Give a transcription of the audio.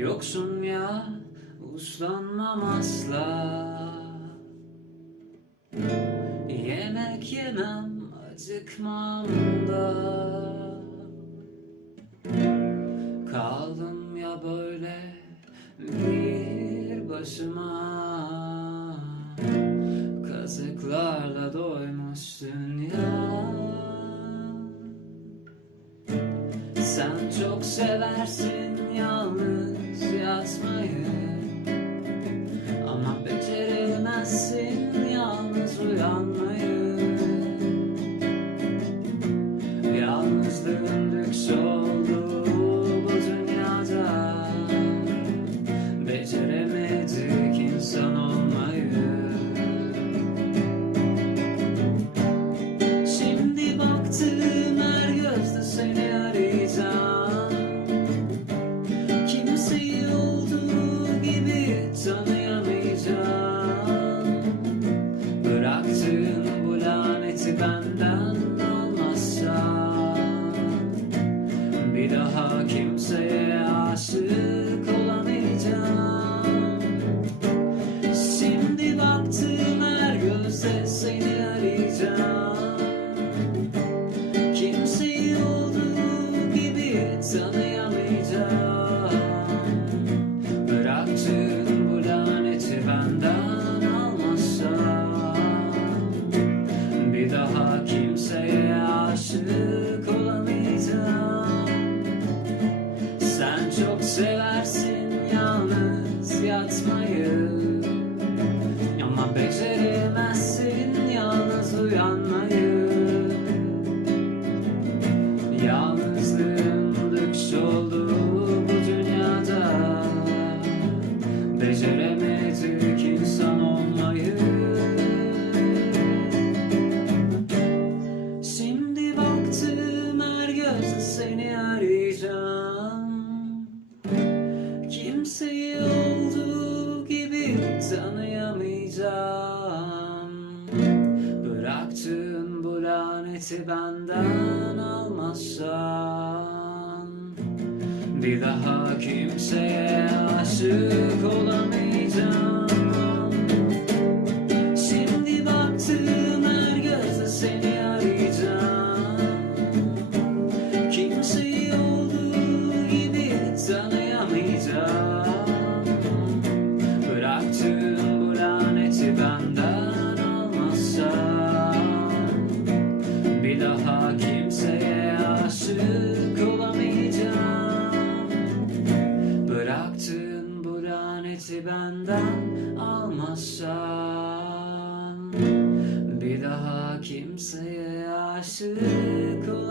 Yoksun ya uslanmam asla Yemek yemem acıkmam da. Kaldım ya böyle bir başıma. Kazıklarla doymuşsun ya. Sen çok seversin yalnız baktığım her gözde seni arayacağım. Kimseyi olduğu gibi tanıyamayacağım. Bıraktığın bu laneti benden almazsan Bir daha kimseye aşık Bıraktığın bu laneti benden almazsan Bir daha kimseye aşık olamayacağım. Sen çok seversin yalnız yatmayı Kimseyi olduğu gibi tanıyamayacağım. Bıraktığın bu laneti benden almazsan Bir daha kimseye aşık olamayacağım benden almazsan Bir daha kimseye aşık olamayacağım